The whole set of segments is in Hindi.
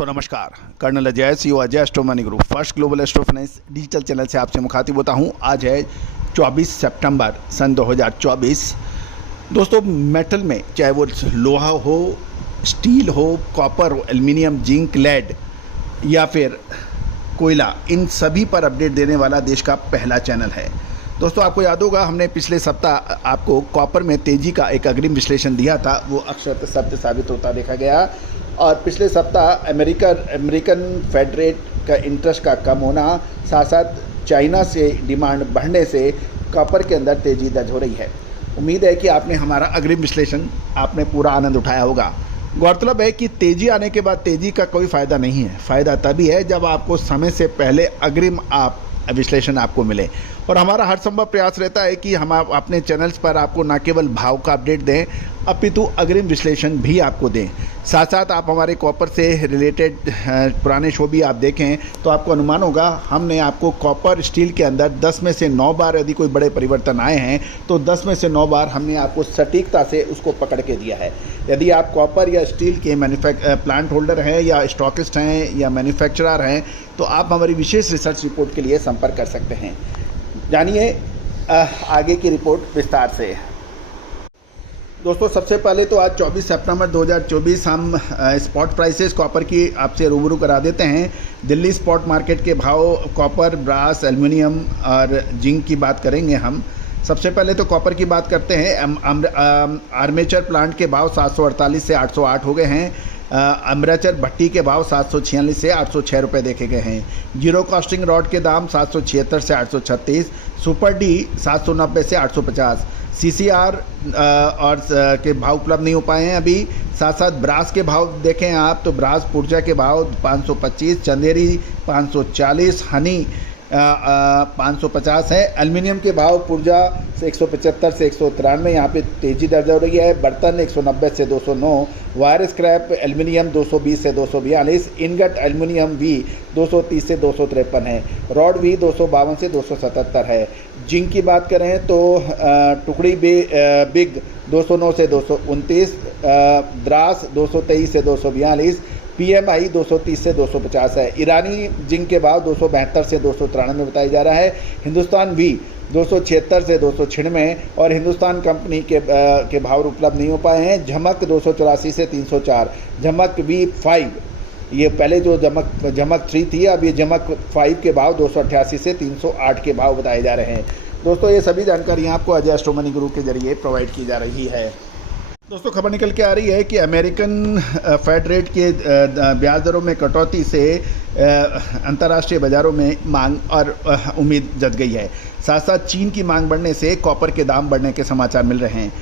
दोस्तों नमस्कार, colonel Ajay CO Ajay astro money group first global astro finance digital channel से आपसे मुखातिब होता हूं। आज है 24 सितंबर सन 2024। दोस्तों मेटल में चाहे वो लोहा हो, स्टील हो, कॉपर हो, एल्युमिनियम, जिंक, लेड या फिर कोयला, इन सभी पर अपडेट देने वाला देश का पहला चैनल है। दोस्तों आपको याद होगा हमने पिछले सप्ताह आपको कॉपर में तेज़ी का एक अग्रिम विश्लेषण दिया था, वो अक्षर सत्य साबित होता देखा गया। और पिछले सप्ताह अमेरिकन फेड रेट का इंटरेस्ट का कम होना, साथ साथ चाइना से डिमांड बढ़ने से कॉपर के अंदर तेज़ी दर्ज हो रही है। उम्मीद है कि आपने हमारा अग्रिम विश्लेषण आपने पूरा आनंद उठाया होगा। गौरतलब है कि तेज़ी आने के बाद तेज़ी का कोई फ़ायदा नहीं है। फ़ायदा तभी है जब आपको समय से पहले अग्रिम विश्लेषण आपको मिले। और हमारा हर संभव प्रयास रहता है कि हम अपने चैनल्स पर आपको न केवल भाव का अपडेट दें, अपितु अग्रिम विश्लेषण भी आपको दें। साथ साथ आप हमारे कॉपर से रिलेटेड पुराने शो भी आप देखें तो आपको अनुमान होगा हमने आपको कॉपर स्टील के अंदर 10 में से 9 बार यदि कोई बड़े परिवर्तन आए हैं तो 10 में से 9 बार हमने आपको सटीकता से उसको पकड़ के दिया है। यदि आप कॉपर या स्टील के प्लांट होल्डर हैं या स्टॉकिस्ट हैं या मैन्युफैक्चरर हैं तो आप हमारी विशेष रिसर्च रिपोर्ट के लिए संपर्क कर सकते हैं। जानिए आगे की रिपोर्ट विस्तार से। दोस्तों सबसे पहले तो आज 24 सितंबर 2024 हम स्पॉट प्राइसेस कॉपर की आपसे रूबरू करा देते हैं। दिल्ली स्पॉट मार्केट के भाव कॉपर, ब्रास, एल्युमिनियम और जिंक की बात करेंगे हम। सबसे पहले तो कॉपर की बात करते हैं। आर्मेचर प्लांट के भाव 748 से 808 हो गए हैं। अमराचर भट्टी के भाव 746 से 806 रुपये देखे गए हैं। जीरो कास्टिंग रॉड के दाम 776 से 836, सुपर डी 790 से 850, सीसीआर और के भाव उपलब्ध नहीं हो पाए हैं अभी। साथ साथ ब्रास के भाव देखें आप तो ब्रास पुर्जा के भाव 525, चंदेरी 540, हनी 550 है। एल्युमिनियम के भाव पुर्जा से 175 से 193 यहाँ पे तेज़ी दर्ज हो रही है। बर्तन 190 से 209, वायर स्क्रैप एल्युमिनियम 220 से 242, इनगट एल्युमिनियम वी 230 से 253 है। रॉड वी 252 से 277 है। जिंक की बात करें तो टुकड़ी बिग 209 से 229, द्रास 223 से 242, PMI 230 से 250 है। ईरानी जिंक के भाव 272 से 293 बताया जा रहा है। हिंदुस्तान वी 276 से 296 और हिंदुस्तान कंपनी के भाव उपलब्ध नहीं हो पाए हैं। झमक 284 से 304, झमक V5 ये पहले जो झमक 3 थी, अब ये झमक 5 के भाव 288 से 308 के भाव बताए जा रहे हैं। दोस्तों ये सभी जानकारियाँ आपको अजय एस्ट्रो मनी ग्रुप के जरिए प्रोवाइड की जा रही है। दोस्तों खबर निकल के आ रही है कि अमेरिकन फेड रेट के ब्याज दरों में कटौती से अंतर्राष्ट्रीय बाज़ारों में मांग और उम्मीद जग गई है। साथ साथ चीन की मांग बढ़ने से कॉपर के दाम बढ़ने के समाचार मिल रहे हैं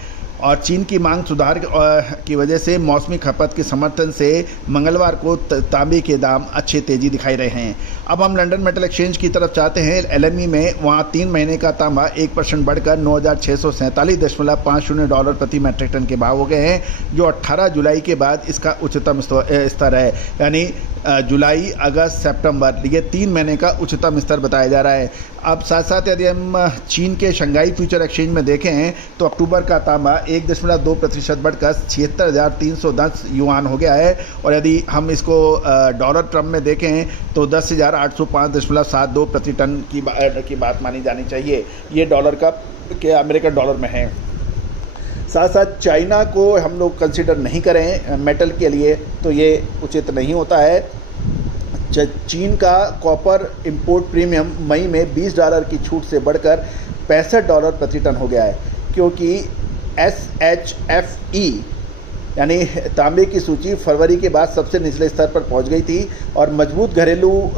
और चीन की मांग सुधार की वजह से मौसमी खपत के समर्थन से मंगलवार को तांबे के दाम अच्छे तेज़ी दिखाई रहे हैं। अब हम लंदन मेटल एक्सचेंज की तरफ चाहते हैं। LME में वहाँ 3 महीने का तांबा 1% बढ़कर $9,647.50 प्रति मैट्रिक टन के भाव हो गए हैं, जो 18 जुलाई के बाद इसका उच्चतम स्तर है। यानी जुलाई, अगस्त, सितंबर ये 3 महीने का उच्चतम स्तर बताया जा रहा है। अब साथ साथ यदि हम चीन के शंघाई फ्यूचर एक्सचेंज में देखें तो अक्टूबर का तांबा 1.2% बढ़कर 76,310 युआन हो गया है। और यदि हम इसको डॉलर टर्म में देखें तो 10,805.72 प्रति टन की बात मानी जानी चाहिए। ये डॉलर का के अमेरिकन डॉलर में है। साथ साथ चाइना को हम लोग कंसिडर नहीं करें मेटल के लिए तो ये उचित नहीं होता है। चीन का कॉपर इंपोर्ट प्रीमियम मई में $20 की छूट से बढ़कर $65 प्रति टन हो गया है, क्योंकि SHFE यानी तांबे की सूची फरवरी के बाद सबसे निचले स्तर पर पहुंच गई थी और मजबूत घरेलू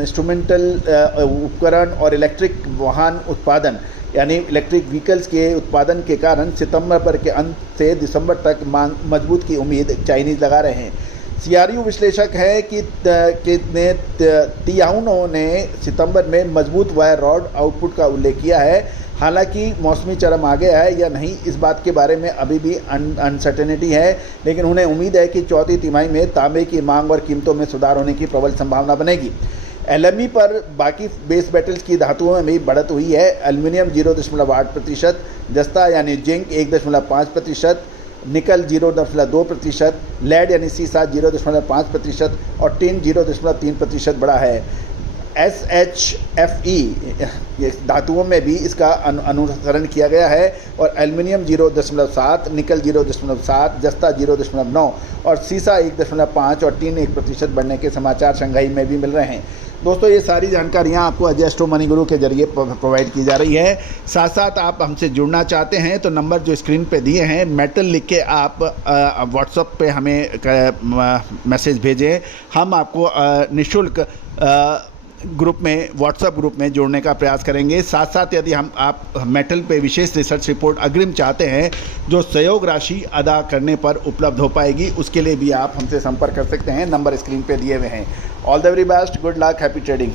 इंस्ट्रूमेंटल उपकरण और इलेक्ट्रिक वाहन उत्पादन यानी इलेक्ट्रिक व्हीकल्स के उत्पादन के कारण सितंबर के अंत से दिसंबर तक मांग मजबूत की उम्मीद चाइनीज़ लगा रहे हैं। CRU विश्लेषक है कि तियाहुनों ने सितंबर में मजबूत वायर रॉड आउटपुट का उल्लेख किया है। हालांकि मौसमी चरम आ गया है या नहीं इस बात के बारे में अभी भी अनसर्टेनिटी है, लेकिन उन्हें उम्मीद है कि चौथी तिमाही में तांबे की मांग और कीमतों में सुधार होने की प्रबल संभावना बनेगी। LME पर बाकी बेस मेटल्स की धातुओं में भी बढ़त हुई है। एल्युमिनियम 0.8%, जस्ता यानी जिंक 1.5%, निकल 0.2%, लेड यानी सीसा 0.5% और टिन 0.3% बढ़ा है। SHFE ये धातुओं में भी इसका अनुसरण किया गया है और एल्युमिनियम 0.7, निकल 0.7, जस्ता 0.9 और सीसा 1.5 और टिन 1% बढ़ने के समाचार शंघाई में भी मिल रहे हैं। दोस्तों ये सारी जानकारियाँ आपको अजय एस्ट्रो मनी गुरु के जरिए प्रोवाइड की जा रही है। साथ साथ आप हमसे जुड़ना चाहते हैं तो नंबर जो स्क्रीन पे दिए हैं मेटल लिख के आप व्हाट्सएप पे हमें मैसेज भेजें। हम आपको निःशुल्क ग्रुप में व्हाट्सएप ग्रुप में जोड़ने का प्रयास करेंगे। साथ साथ यदि आप मेटल पे विशेष रिसर्च रिपोर्ट अग्रिम चाहते हैं जो सहयोग राशि अदा करने पर उपलब्ध हो पाएगी, उसके लिए भी आप हमसे संपर्क कर सकते हैं। नंबर स्क्रीन पे दिए हुए हैं। All the very best, good luck, happy trading.